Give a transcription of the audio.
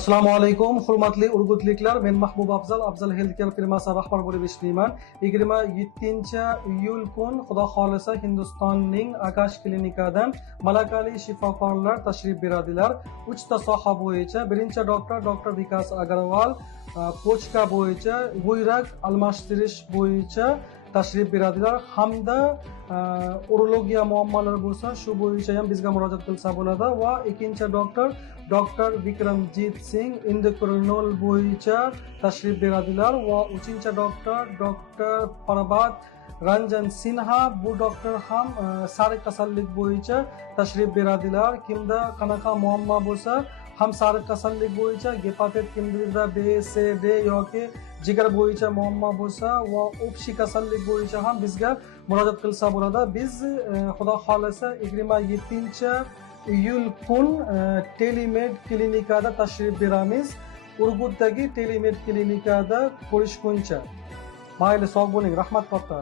Assalomu alaykum, hurmatli urgutliklar. Men Mahbub Afzal Healthcare firmasi rahbar bo'lib ishlayman. 27-iyul kun Xudo xolisa Hindistonning Akash klinikadan malakali shifokorlar tashrif beradilar. 3 ta soha bo'yicha. Birinchi doktor Vikas Agarwal pochka bo'yicha, buyrak almashtirish bo'yicha tashrif beradilar hamda urologiya muammolari bo'lsa shu bo'yicha ham bizga murojaat qilsa bo'ladi. Va ikkinchi doktor Vikramjit Singh endokrinolog bo'yicha tashrif beradilar va uchinchi doktor Parbat Ranjan Sinha, bu doktor ham sariq kasallik bo'yicha tashrif beradilar. Kimda qanaqa muammo bo'lsa ham sariq kasallik bo'yicha, gepatit kimdirda B, C, D yoki jigar bo'yicha muammo bo'lsa va общий kasallik bo'yicha ham bizga murojaat qilsa bo'ladi. Biz Xudo xolisa 27-iyul kun Telemed klinikada tashrif beramiz. Urgutdagi Telemed klinikada ko'rishguncha. Mayli, sog' bo'ling. Rahmat katta.